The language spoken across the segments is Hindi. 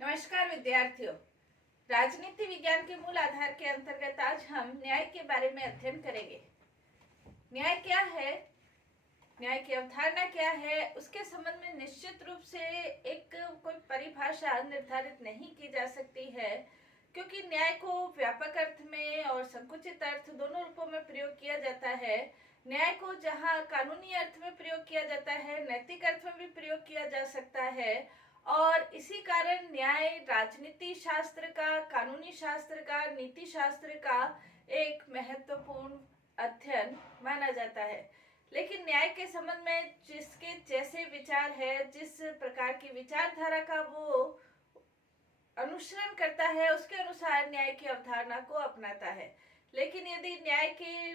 नमस्कार विद्यार्थियों। राजनीति विज्ञान के मूल आधार के अंतर्गत आज हम न्याय के बारे में अध्ययन करेंगे। न्याय क्या है, न्याय की अवधारणा क्या है, उसके संबंध में निश्चित रूप से एक कोई परिभाषा निर्धारित नहीं की जा सकती है, क्योंकि न्याय को व्यापक अर्थ में और संकुचित अर्थ दोनों रूपों में प्रयोग किया जाता है। न्याय को जहाँ कानूनी अर्थ में प्रयोग किया जाता है, नैतिक अर्थ में भी प्रयोग किया जा सकता है, और इसी कारण न्याय राजनीति शास्त्र का, कानूनी शास्त्र का, नीति शास्त्र का एक महत्वपूर्ण अध्ययन माना जाता है। लेकिन न्याय के संबंध में जिसके जैसे विचार है, जिस प्रकार की विचारधारा का वो अनुसरण करता है, उसके अनुसार न्याय की अवधारणा को अपनाता है। लेकिन यदि न्याय के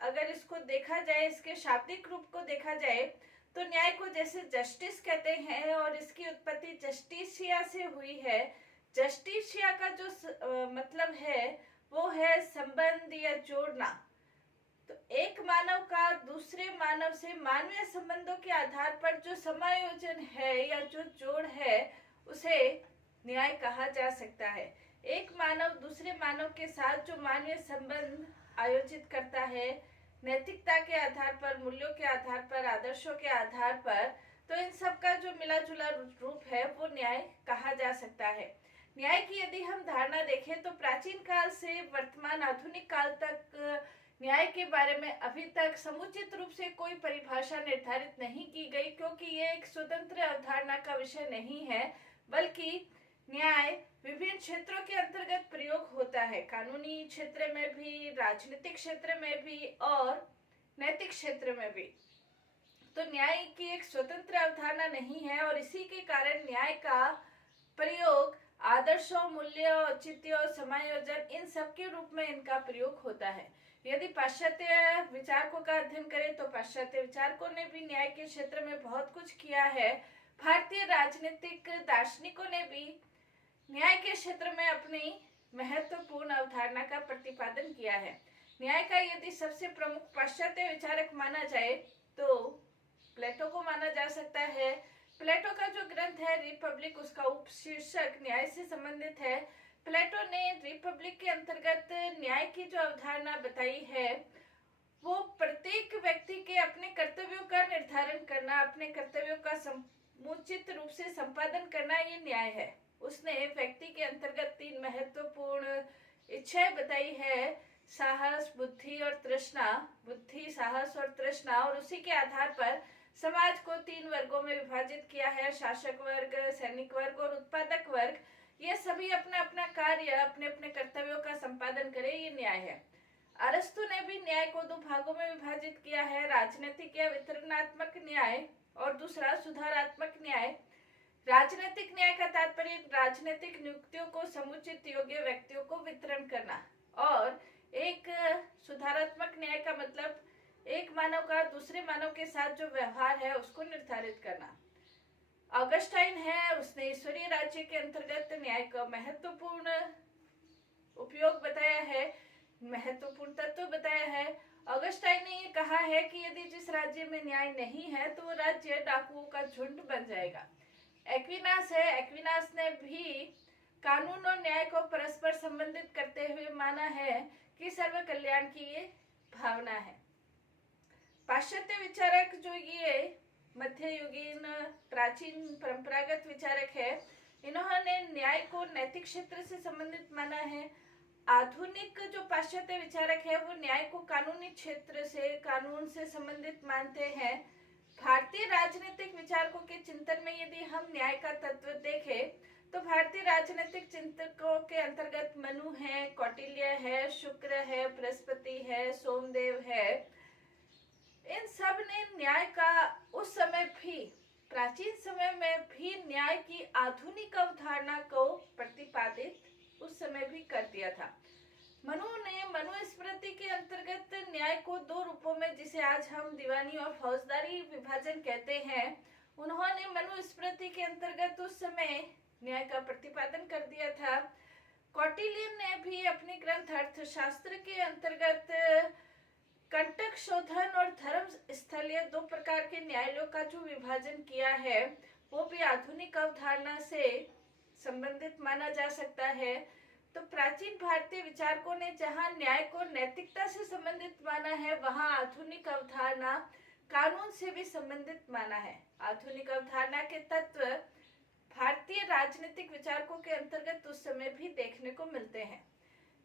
अगर इसको देखा जाए, इसके शाब्दिक रूप को देखा जाए, तो न्याय को जैसे जस्टिस कहते हैं और इसकी उत्पत्ति जस्टिसिया से हुई है। जस्टिसिया का जो मतलब है वो है संबंध या जोड़ना। तो एक मानव का दूसरे मानव से मानवीय संबंधों के आधार पर जो समायोजन है या जो जोड़ है, उसे न्याय कहा जा सकता है। एक मानव दूसरे मानव के साथ जो मानवीय संबंध आयोजित करता है, नैतिकता के आधार पर, मूल्यों के आधार पर, आदर्शों के आधार पर, तो इन सब का जो मिला जुला रूप है वो न्याय कहा जा सकता है। न्याय की यदि हम धारणा देखें तो प्राचीन काल से वर्तमान आधुनिक काल तक न्याय के बारे में अभी तक समुचित रूप से कोई परिभाषा निर्धारित नहीं की गई, क्योंकि ये एक स्वतंत्र अवधारणा का विषय नहीं है, बल्कि न्याय विभिन्न क्षेत्रों के अंतर्गत प्रयोग होता है। कानूनी क्षेत्र में भी, राजनीतिक क्षेत्र में भी और नैतिक क्षेत्र में भी। तो न्याय की एक स्वतंत्र अवधारणा नहीं है और इसी के कारण न्याय का प्रयोग आदर्शों, मूल्यों, औचित्य, समायोजन, इन सब के रूप में इनका प्रयोग होता है। यदि पाश्चात्य विचारकों का अध्ययन करें तो पाश्चात्य विचारकों ने भी न्याय के क्षेत्र में बहुत कुछ किया है। भारतीय राजनीतिक दार्शनिकों ने भी न्याय के क्षेत्र में अपनी महत्वपूर्ण अवधारणा का प्रतिपादन किया है। न्याय का यदि सबसे प्रमुख पाश्चात्य विचारक माना जाए तो प्लेटो को माना जा सकता है। प्लेटो का जो ग्रंथ है रिपब्लिक, उसका उपशीर्षक न्याय से संबंधित है। प्लेटो ने रिपब्लिक के अंतर्गत न्याय की जो अवधारणा बताई है, वो प्रत्येक व्यक्ति के अपने कर्तव्यों का निर्धारण करना, अपने कर्तव्यों का समुचित रूप से संपादन करना, ये न्याय है। उसने व्यक्ति के अंतर्गत 3 महत्वपूर्ण इच्छाएं बताई है: साहस, बुद्धि और तृष्णा। बुद्धि, साहस और तृष्णा, और उसी के आधार पर समाज को 3 वर्गों में विभाजित किया है: शासक वर्ग, सैनिक वर्ग और उत्पादक वर्ग। ये सभी अपना अपना कार्य, अपने अपने कर्तव्यों का संपादन करें, ये न्याय है। अरस्तु ने भी न्याय को 2 भागों में विभाजित किया है: राजनीतिक या वितरणात्मक न्याय और दूसरा सुधारात्मक न्याय। राजनीतिक न्याय का तात्पर्य राजनीतिक नियुक्तियों को समुचित योग्य व्यक्तियों को वितरण करना, और एक सुधारात्मक न्याय का मतलब एक मानव का दूसरे मानव के साथ जो व्यवहार है उसको निर्धारित करना। ऑगस्टाइन है, उसने ईश्वरीय राज्य के अंतर्गत न्याय का महत्वपूर्ण उपयोग बताया है, महत्वपूर्ण तत्व बताया है। ऑगस्टाइन ने ये कहा है कि यदि जिस राज्य में न्याय नहीं है तो वो राज्य डाकुओं का झुंड बन जाएगा। एक्विनास है, एक्विनास ने भी कानून और न्याय को परस्पर संबंधित करते हुए माना है कि सर्व कल्याण की ये भावना है। पाश्चात्य विचारक जो ये मध्ययुगीन प्राचीन परंपरागत विचारक है, इन्होंने न्याय को नैतिक क्षेत्र से संबंधित माना है। आधुनिक जो पाश्चात्य विचारक है वो न्याय को कानूनी क्षेत्र से, कानून से संबंधित मानते हैं। भारतीय राजनीतिक विचारकों के चिंतन में यदि हम न्याय का तत्व देखें तो भारतीय राजनीतिक चिंतकों के अंतर्गत मनु है, कौटिल्य है, शुक्र है, बृहस्पति है, सोमदेव है। इन सब ने न्याय का उस समय भी, प्राचीन समय में भी न्याय की आधुनिक अवधारणा को प्रतिपादित उस समय भी कर दिया था। मनु ने मनुस्मृति के अंतर्गत न्याय को 2 रूपों में, जिसे आज हम दीवानी और फौजदारी विभाजन कहते हैं, उन्होंने मनुस्मृति के अंतर्गत उस समय न्याय का प्रतिपादन कर दिया था। कौटिल्य ने भी अपने ग्रंथ अर्थशास्त्र के अंतर्गत कंटक शोधन और धर्म स्थलीय 2 प्रकार के न्यायालयों का जो विभाजन किया है, वो भी आधुनिक अवधारणा से संबंधित संबंधित माना जा सकता है, तो प्राचीन भारतीय विचारकों ने जहां न्याय को नैतिकता से संबंधित माना है, वहां आधुनिक अवधारणा कानून से भी संबंधित माना है। आधुनिक अवधारणा के तत्व भारतीय राजनीतिक विचारकों के अंतर्गत उस समय भी देखने को मिलते हैं।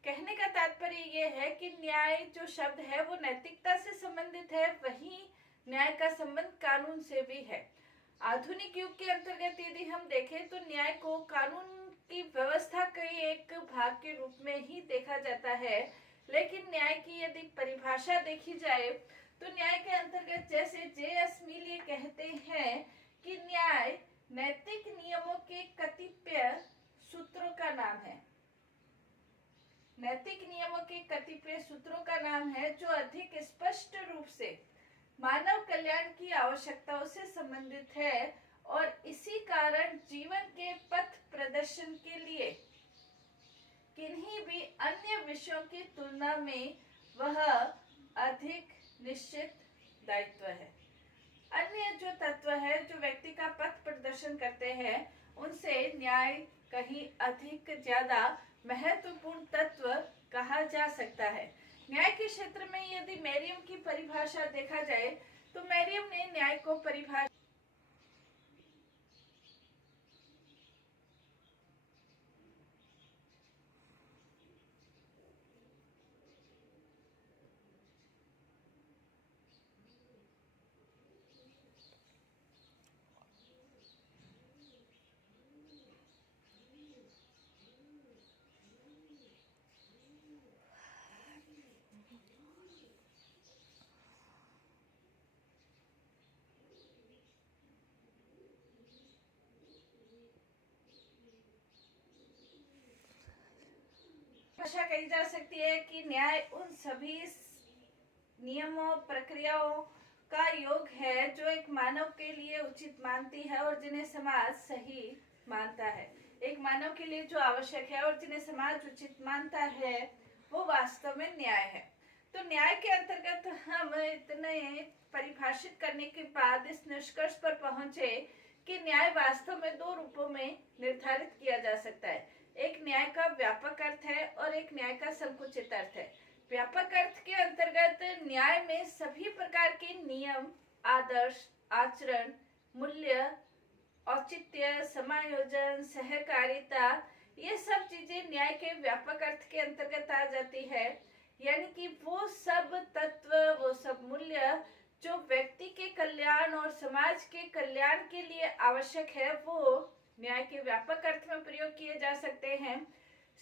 कहने का तात्पर्य यह है कि न्याय जो शब्द है वो नैतिकता से संबंधित है, वहीं न्याय का संबंध कानून से भी है। आधुनिक युग के अंतर्गत यदि हम देखें तो न्याय को कानून की व्यवस्था के एक भाग के रूप में ही देखा जाता है, लेकिन न्याय की यदि परिभाषा देखी जाए तो न्याय के अंतर्गत जैसे जे.एस. मिल ये कहते हैं कि न्याय नैतिक नियमों के कतिपय सूत्रों का नाम है। नैतिक नियमों के कतिपय सूत्रों का नाम है जो अधिक स्पष्ट रूप से मानव कल्याण की आवश्यकताओं से संबंधित है और इसी कारण जीवन के पथ प्रदर्शन के लिए किन्हीं भी अन्य विषयों की तुलना में वह अधिक निश्चित दायित्व है। अन्य जो तत्व है जो व्यक्ति का पथ प्रदर्शन करते हैं, उनसे न्याय कहीं अधिक ज्यादा महत्वपूर्ण तत्व कहा जा सकता है। न्याय के क्षेत्र में यदि मैरियम की परिभाषा देखा जाए तो मैरियम ने न्याय को परिभाषा कही जा सकती है कि न्याय उन सभी नियमों प्रक्रियाओं का योग है जो एक मानव के लिए उचित मानती है और जिन्हें समाज सही मानता है। एक मानव के लिए जो आवश्यक है और जिन्हें समाज उचित मानता है, वो वास्तव में न्याय है। तो न्याय के अंतर्गत हम इतने परिभाषित करने के बाद इस निष्कर्ष पर पहुंचे कि न्याय वास्तव में दो रूपों में निर्धारित किया जा सकता है। एक न्याय का व्यापक अर्थ है और एक न्याय का संकुचित अर्थ है। व्यापक अर्थ के अंतर्गत न्याय में सभी प्रकार के नियम, आदर्श, आचरण, मूल्य, औचित्य, समायोजन, सहकारिता, ये सब चीजें न्याय के व्यापक अर्थ के अंतर्गत आ जाती है। यानी कि वो सब तत्व, वो सब मूल्य जो व्यक्ति के कल्याण और समाज के कल्याण के लिए आवश्यक है, वो न्याय के व्यापक अर्थ में प्रयोग किए जा सकते हैं।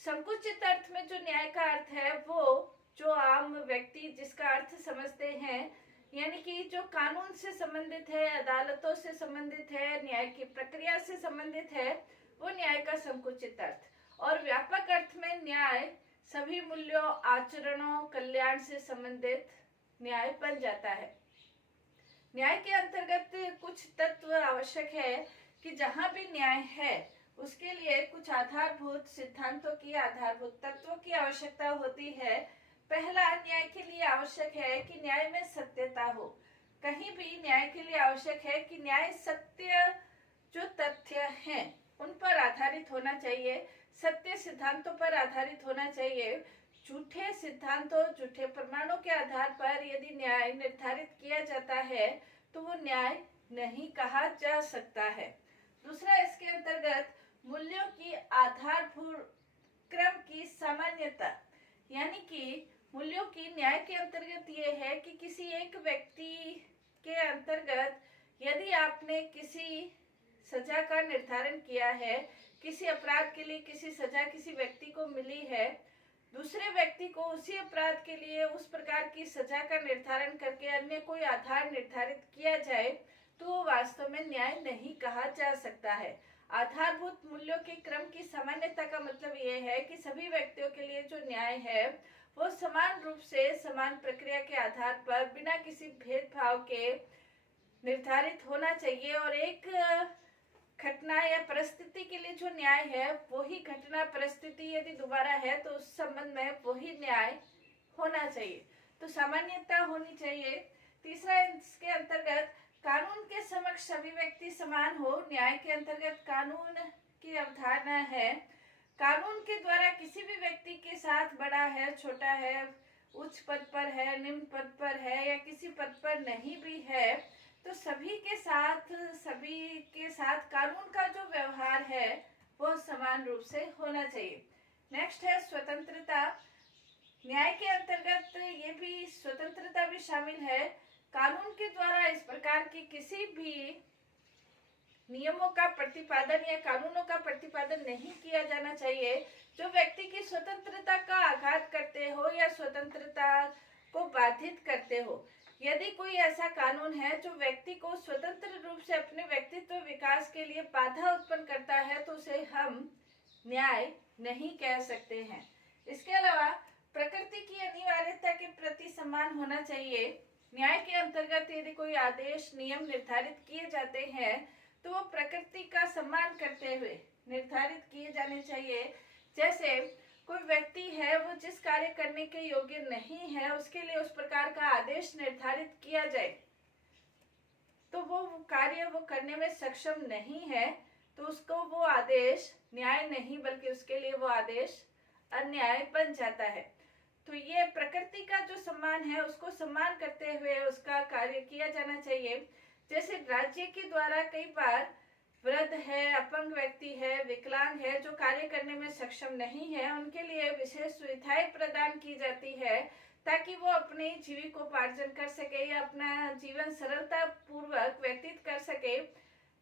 संकुचित अर्थ में जो न्याय का अर्थ है, वो जो आम व्यक्ति जिसका अर्थ समझते हैं, यानी कि जो कानून से संबंधित है, अदालतों से संबंधित है, न्याय की प्रक्रिया से संबंधित है, वो न्याय का संकुचित अर्थ। और व्यापक अर्थ में न्याय सभी मूल्यों, आचरणों, कल्याण से संबंधित न्याय बन जाता है। न्याय के अंतर्गत कुछ तत्व आवश्यक है कि जहां भी न्याय है उसके लिए कुछ आधारभूत सिद्धांतों की, आधारभूत तत्वों की आवश्यकता होती है। पहला, न्याय के लिए आवश्यक है कि न्याय में सत्यता हो। कहीं भी न्याय के लिए आवश्यक है कि न्याय सत्य जो तथ्य हैं उन पर आधारित होना चाहिए, सत्य सिद्धांतों पर आधारित होना चाहिए। झूठे सिद्धांतों, झूठे प्रमाणों के आधार पर यदि न्याय निर्धारित किया जाता है तो वो न्याय नहीं कहा जा सकता है। दूसरा, इसके अंतर्गत मूल्यों की आधारभूत क्रम की सामान्यता, यानी कि मूल्यों की न्याय के अंतर्गत ये है कि किसी एक व्यक्ति के अंतर्गत यदि आपने किसी सजा का निर्धारण किया है, किसी अपराध के लिए किसी सजा किसी व्यक्ति को मिली है, दूसरे व्यक्ति को उसी अपराध के लिए उस प्रकार की सजा का निर्धारण करके अन्य कोई आधार निर्धारित किया जाए तो वास्तव में न्याय नहीं कहा जा सकता है। आधारभूत मूल्यों के क्रम की सामान्यता का मतलब ये है कि सभी व्यक्तियों के लिए जो न्याय है वो समान रूप से, समान प्रक्रिया के आधार पर, बिना किसी भेदभाव के निर्धारित होना चाहिए। और एक घटना या परिस्थिति के लिए जो न्याय है, वही घटना परिस्थिति यदि दोबारा है तो उस संबंध में वही न्याय होना चाहिए। तो सामान्यता होनी चाहिए। तीसरा, इसके अंतर्गत कानून के समक्ष सभी व्यक्ति समान हो। न्याय के अंतर्गत कानून की अवधारणा है कानून के द्वारा किसी भी व्यक्ति के साथ, बड़ा है छोटा है, उच्च पद पर है, निम्न पद पर है या किसी पद पर नहीं भी है, तो सभी के साथ कानून का जो व्यवहार है वो समान रूप से होना चाहिए। नेक्स्ट है स्वतंत्रता। न्याय के अंतर्गत ये भी स्वतंत्रता भी शामिल है। कानून के द्वारा इस प्रकार की किसी भी नियमों का प्रतिपादन या कानूनों का प्रतिपादन नहीं किया जाना चाहिए जो व्यक्ति की स्वतंत्रता का आघात करते हो या स्वतंत्रता को बाधित करते हो। यदि कोई ऐसा कानून है जो व्यक्ति को स्वतंत्र रूप से अपने व्यक्तित्व विकास के लिए बाधा उत्पन्न करता है तो उसे हम न्याय नहीं कह सकते हैं। इसके अलावा प्रकृति की अनिवार्यता के प्रति सम्मान होना चाहिए। न्याय के अंतर्गत यदि कोई आदेश, नियम निर्धारित किए जाते हैं तो वो प्रकृति का सम्मान करते हुए निर्धारित किए जाने चाहिए। जैसे कोई व्यक्ति है, वो जिस कार्य करने के योग्य नहीं है उसके लिए उस प्रकार का आदेश निर्धारित किया जाए तो वो कार्य वो करने में सक्षम नहीं है तो उसको वो आदेश न्याय नहीं बल्कि उसके लिए वो आदेश अन्याय बन जाता है। तो ये प्रकृति का जो सम्मान है उसको सम्मान करते हुए उसका कार्य किया जाना चाहिए। जैसे राज्य के द्वारा कई बार वृद्ध है, अपंग व्यक्ति है, विकलांग है जो कार्य करने में सक्षम नहीं है, उनके लिए विशेष सुविधाएं प्रदान की जाती है ताकि वो अपने जीविकोपार्जन कर सके या अपना जीवन सरलता पूर्वक व्यतीत कर सके।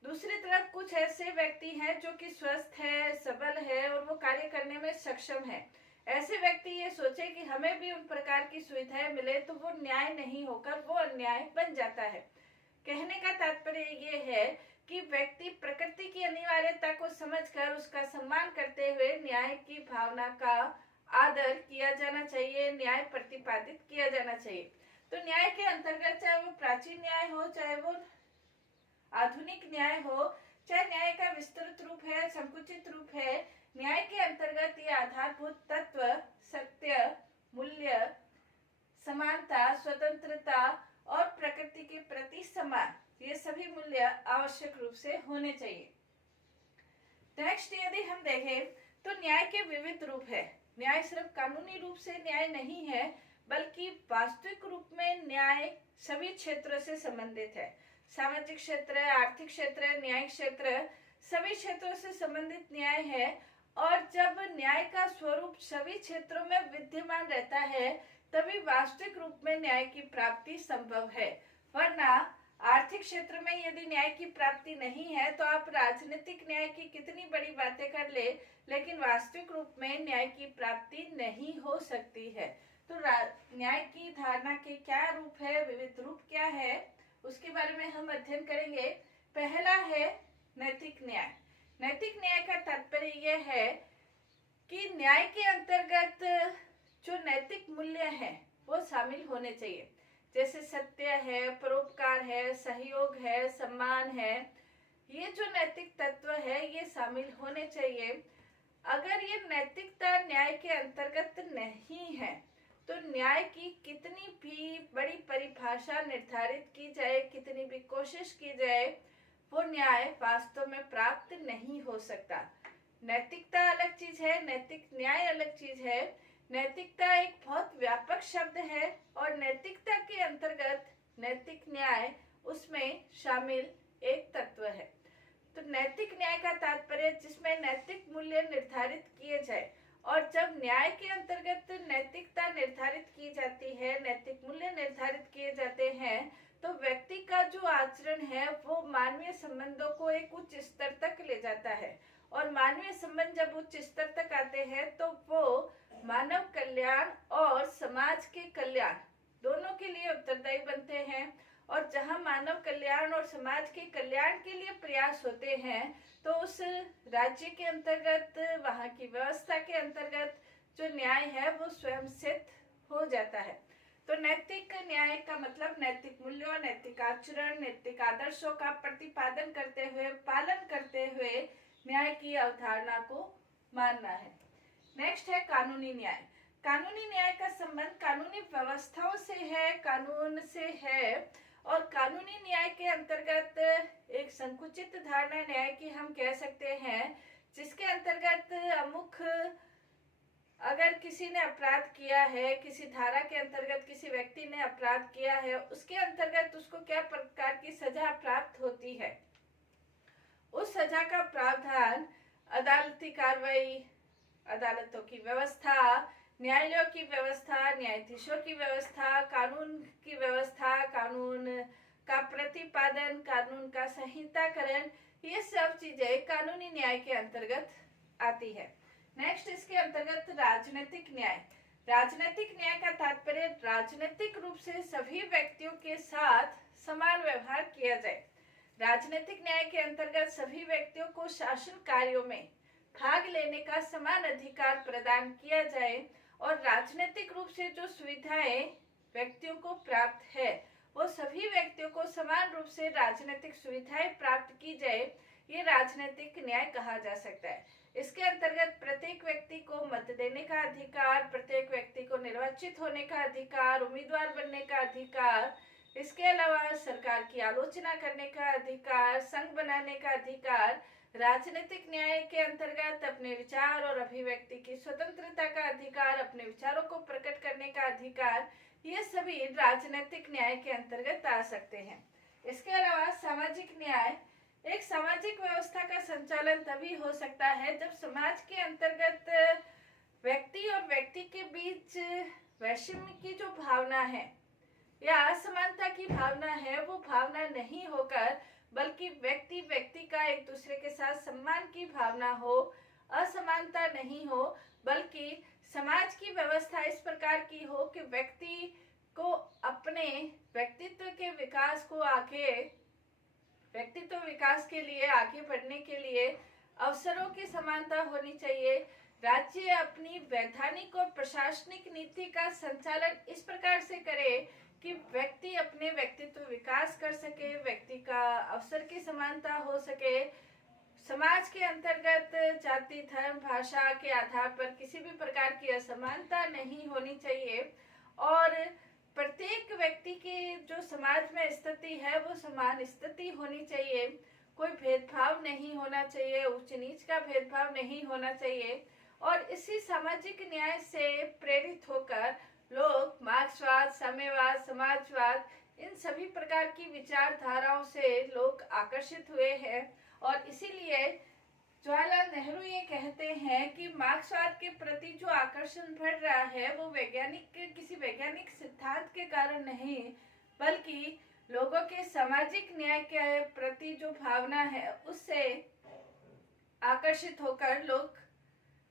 दूसरी तरफ कुछ ऐसे व्यक्ति हैं जो कि स्वस्थ है, सबल है और वो कार्य करने में सक्षम है। ऐसे व्यक्ति ये सोचे कि हमें भी उन प्रकार की सुविधाएं मिले तो वो न्याय नहीं होकर वो अन्याय बन जाता है। कहने का तात्पर्य ये है कि व्यक्ति प्रकृति की अनिवार्यता को समझकर उसका सम्मान करते हुए न्याय की भावना का आदर किया जाना चाहिए, न्याय प्रतिपादित किया जाना चाहिए। तो न्याय के अंतर्गत चाहे वो प्राचीन न्याय हो, चाहे वो आधुनिक न्याय हो, चाहे न्याय का विस्तृत रूप है, संकुचित रूप है, न्याय के अंतर्गत ये आधारभूत तत्व सत्य, मूल्य, समानता, स्वतंत्रता और प्रकृति के प्रति सम्मान, ये सभी मूल्य आवश्यक रूप से होने चाहिए। नेक्स्ट यदि हम देखें तो न्याय के विविध रूप है। न्याय सिर्फ कानूनी रूप से न्याय नहीं है बल्कि वास्तविक रूप में न्याय सभी क्षेत्रों से संबंधित है। सामाजिक क्षेत्र, आर्थिक क्षेत्र, न्यायिक क्षेत्र, सभी क्षेत्रों से संबंधित न्याय है। और जब न्याय का स्वरूप सभी क्षेत्रों में विद्यमान रहता है तभी वास्तविक रूप में न्याय की प्राप्ति संभव है। वरना आर्थिक क्षेत्र में यदि न्याय की प्राप्ति नहीं है तो आप राजनीतिक न्याय की कितनी बड़ी बातें कर ले, लेकिन वास्तविक रूप में न्याय की प्राप्ति नहीं हो सकती है। तो न्याय की धारणा के क्या रूप है, विविध रूप क्या है, उसके बारे में हम अध्ययन करेंगे। पहला है नैतिक न्याय। नैतिक न्याय का तात्पर्य यह है कि न्याय के अंतर्गत जो नैतिक मूल्य हैं वो शामिल होने चाहिए। जैसे सत्य है, परोपकार है, सहयोग है, सम्मान है, ये जो नैतिक तत्व है ये शामिल होने चाहिए। अगर ये नैतिकता न्याय के अंतर्गत नहीं है तो न्याय की कितनी भी बड़ी परिभाषा निर्धारित की जाए, कितनी भी कोशिश की जाए, वो न्याय वास्तव में प्राप्त नहीं हो सकता। नैतिकता अलग चीज है, नैतिक न्याय अलग चीज है। नैतिकता एक बहुत व्यापक शब्द है और नैतिकता के अंतर्गत नैतिक न्याय उसमें शामिल एक तत्व है। तो नैतिक न्याय का तात्पर्य जिसमें नैतिक मूल्य निर्धारित किए जाए। और जब न्याय के अंतर्गत नैतिकता निर्धारित की जाती है, नैतिक मूल्य निर्धारित किए जाते हैं, तो व्यक्ति का जो आचरण है वो मानवीय संबंधों को एक उच्च स्तर तक ले जाता है। और मानवीय संबंध जब उच्च स्तर तक आते हैं तो वो मानव कल्याण और समाज के कल्याण दोनों के लिए उत्तरदायी बनते हैं। और जहां मानव कल्याण और समाज के कल्याण के लिए प्रयास होते हैं तो उस राज्य के अंतर्गत, वहां की व्यवस्था के अंतर्गत जो न्याय है वो स्वयं सिद्ध हो जाता है। तो नैतिक न्याय का मतलब नैतिक मूल्यों, नैतिक आचरण, नैतिक आदर्शों का प्रतिपादन करते हुए, पालन करते हुए न्याय की अवधारणा को मानना है। नेक्स्ट है कानूनी न्याय। कानूनी न्याय का संबंध कानूनी व्यवस्थाओं से है, कानून से है। और कानूनी न्याय के अंतर्गत एक संकुचित धारणा न्याय की हम कह सकते हैं, जिसके अंतर्गत अंतर्गत अमुक अगर किसी ने अपराध किया है, किसी धारा के अंतर्गत किसी व्यक्ति ने अपराध किया है, उसके अंतर्गत उसको क्या प्रकार की सजा प्राप्त होती है, उस सजा का प्रावधान अदालती कार्रवाई, अदालतों की व्यवस्था, न्यायालयों की व्यवस्था, न्यायाधीशों की व्यवस्था, कानून की व्यवस्था, कानून का प्रतिपादन, कानून का संहिताकरण, ये सब चीजें कानूनी न्याय के अंतर्गत आती है। नेक्स्ट इसके अंतर्गत राजनीतिक न्याय। राजनीतिक न्याय का तात्पर्य राजनीतिक रूप से सभी व्यक्तियों के साथ समान व्यवहार किया जाए। राजनीतिक न्याय के अंतर्गत सभी व्यक्तियों को शासन कार्यों में भाग लेने का समान अधिकार प्रदान किया जाए और राजनीतिक रूप से जो सुविधाएं व्यक्तियों को प्राप्त है वो सभी व्यक्तियों को समान रूप से राजनीतिक सुविधाएं प्राप्त की जाए, ये राजनीतिक न्याय कहा जा सकता है। इसके अंतर्गत प्रत्येक व्यक्ति को मत देने का अधिकार, प्रत्येक व्यक्ति को निर्वाचित होने का अधिकार, उम्मीदवार बनने का अधिकार, इसके अलावा सरकार की आलोचना करने का अधिकार, संघ बनाने का अधिकार, राजनीतिक न्याय के अंतर्गत अपने विचार और अभिव्यक्ति की स्वतंत्रता का अधिकार, अपने विचारों को प्रकट करने का अधिकार, ये सभी राजनीतिक न्याय के अंतर्गत आ सकते हैं। इसके अलावा सामाजिक न्याय, एक सामाजिक व्यवस्था का संचालन तभी हो सकता है जब समाज के अंतर्गत व्यक्ति और व्यक्ति के बीच वैषम्य की जो भावना है या असमानता की भावना है वो भावना नहीं होकर बल्कि व्यक्ति व्यक्ति का एक दूसरे के साथ सम्मान की भावना हो, असमानता नहीं हो, बल्कि समाज की व्यवस्था इस प्रकार की हो कि व्यक्ति को अपने व्यक्तित्व के विकास को व्यक्तित्व विकास के लिए आगे बढ़ने के लिए अवसरों की समानता होनी चाहिए। राज्य अपनी वैधानिक और प्रशासनिक नीति का संचालन इस प्रकार से करे कि व्यक्ति अपने व्यक्तित्व विकास कर सके, व्यक्ति का अवसर की समानता हो सके, समाज के अंतर्गत जाति, धर्म, भाषा के आधार पर किसी भी प्रकार की असमानता नहीं होनी चाहिए और प्रत्येक व्यक्ति की जो समाज में स्थिति है वो समान स्थिति होनी चाहिए। कोई भेदभाव नहीं होना चाहिए, उच्च नीच का भेदभाव नहीं होना चाहिए और इसी सामाजिक न्याय से प्रेरित होकर लोग मार्क्सवाद, साम्यवाद, समाजवाद, इन सभी प्रकार की विचारधाराओं से लोग आकर्षित हुए हैं और इसीलिए जवाहरलाल नेहरू ये कहते हैं कि मार्क्सवाद के प्रति जो आकर्षण बढ़ रहा है वो किसी वैज्ञानिक सिद्धांत के कारण नहीं बल्कि लोगों के सामाजिक न्याय के प्रति जो भावना है उससे आकर्षित होकर लोग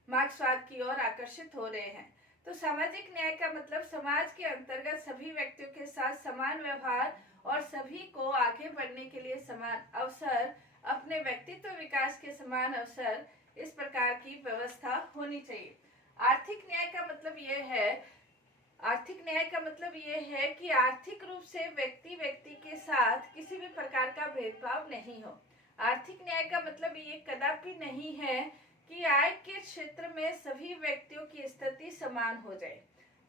मार्क्सवाद की ओर आकर्षित हो रहे हैं। तो सामाजिक न्याय का मतलब समाज के अंतर्गत सभी व्यक्तियों के साथ समान व्यवहार और सभी को आगे बढ़ने के लिए समान अवसर, अपने व्यक्तित्व विकास के समान अवसर, इस प्रकार की व्यवस्था होनी चाहिए। आर्थिक न्याय का मतलब ये है कि आर्थिक रूप से व्यक्ति व्यक्ति के साथ किसी भी प्रकार का भेदभाव नहीं हो। आर्थिक न्याय का मतलब ये कदापि नहीं है कि आय के क्षेत्र में सभी व्यक्तियों की स्थिति समान हो जाए।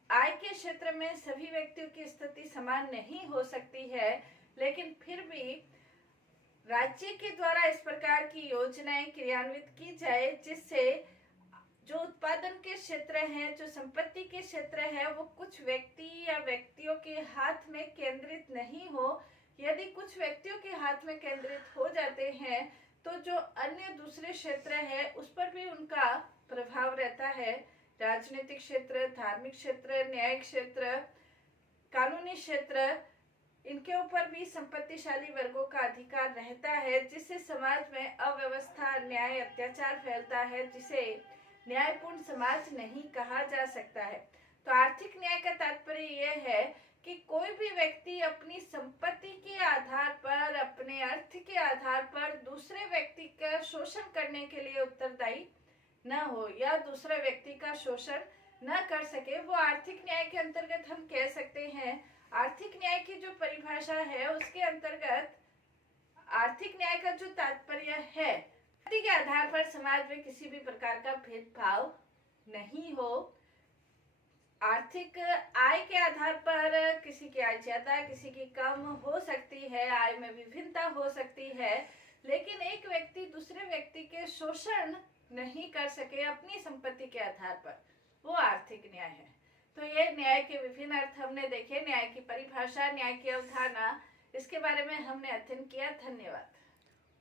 आय के क्षेत्र में सभी व्यक्तियों की स्थिति समान नहीं हो सकती है, लेकिन फिर भी राज्य के द्वारा इस प्रकार की योजनाएं क्रियान्वित की जाए जिससे जो उत्पादन के क्षेत्र हैं, जो संपत्ति के क्षेत्र है वो कुछ व्यक्ति या व्यक्तियों के हाथ में केंद्रित नहीं हो। यदि कुछ व्यक्तियों के हाथ में केंद्रित हो जाते हैं तो जो अन्य दूसरे क्षेत्र है उस पर भी उनका प्रभाव रहता है। राजनीतिक क्षेत्र, धार्मिक क्षेत्र, न्यायिक क्षेत्र, कानूनी क्षेत्र, इनके ऊपर भी संपत्तिशाली वर्गों का अधिकार रहता है जिससे समाज में अव्यवस्था, अन्याय, अत्याचार फैलता है जिसे न्यायपूर्ण समाज नहीं कहा जा सकता है। तो आर्थिक न्याय का तात्पर्य यह है कि कोई भी व्यक्ति अपनी संपत्ति के आधार पर, अपने अर्थ के आधार पर दूसरे व्यक्ति का शोषण करने के लिए उत्तरदायी न हो या दूसरे व्यक्ति का शोषण न कर सके, वो आर्थिक न्याय के अंतर्गत हम कह सकते हैं। आर्थिक न्याय की जो परिभाषा है उसके अंतर्गत आर्थिक न्याय का जो तात्पर्य है, जाति के आधार पर समाज में किसी भी प्रकार का भेदभाव नहीं हो। आर्थिक आय के आधार पर किसी की आय ज्यादा, किसी की कम हो सकती है, आय में विभिन्नता हो सकती है, लेकिन एक व्यक्ति दूसरे व्यक्ति के शोषण नहीं कर सके अपनी संपत्ति के आधार पर, वो आर्थिक न्याय है। तो ये न्याय के विभिन्न अर्थ हमने देखे, न्याय की परिभाषा, न्याय की अवधारणा, इसके बारे में हमने अध्ययन किया। धन्यवाद।